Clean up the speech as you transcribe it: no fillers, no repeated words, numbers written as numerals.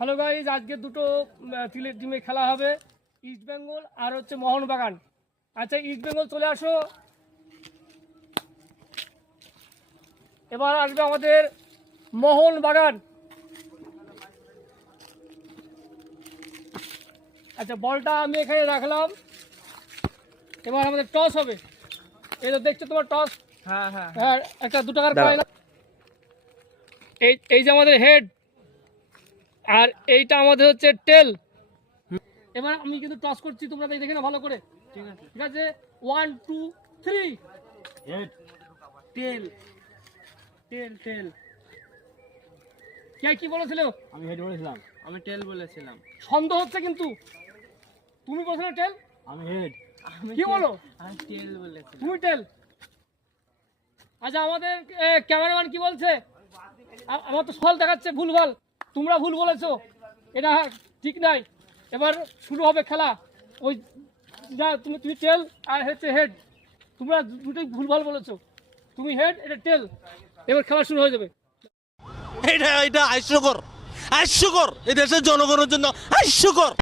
Hello guys, আজকে দুটো টিমে খেলা হবে, ইস্ট বেঙ্গল আর হচ্ছে মোহনবাগান। আচ্ছা, ইস্ট বেঙ্গল চলে আসো। এবার আসবে আমাদের মোহনবাগান। আচ্ছা, বলটা আমি এখানে রাখলাম। এবার আমাদের টস হবে। এই তো দেখছো তোমার টস। হ্যাঁ, একটা 2 টাকার কয়েন। এই যে আমাদের হেড, আর এইটা আমাদের হচ্ছে টেল। এবার আমি কিন্তু টস করছি, তোমরা দেখে না ভালো করে। ঠিক আছে, 1 2 3। হেড, টেল টেল টেল। কে কি বলেছিল? আমি হেড বলেছিলাম। আমি টেল বলেছিলাম। সন্দেহ হচ্ছে কিন্তু। তুমি বলেছিলে টেল, আমি হেড। কি বলো? আমি টেল বলেছিলাম। তুমি টেল। আচ্ছা, আমাদের ক্যামেরাম্যান কি বলছে? আমার তো ফল দেখাচ্ছে ভুলভাল। তোমরা ভুল বলেছো, এটা ঠিক নাই। এবার শুরু হবে খেলা। ওই যা তুমি টেল আর হচ্ছে হেড, তোমরা দুটোই ভুলভাল বলেছো। তুমি হেড, এটা টেল। এবার খেলা শুরু হয়ে যাবে। এটা হাস্যকর, হাস্যকর, এই দেশের জনগণের জন্য হাস্যকর।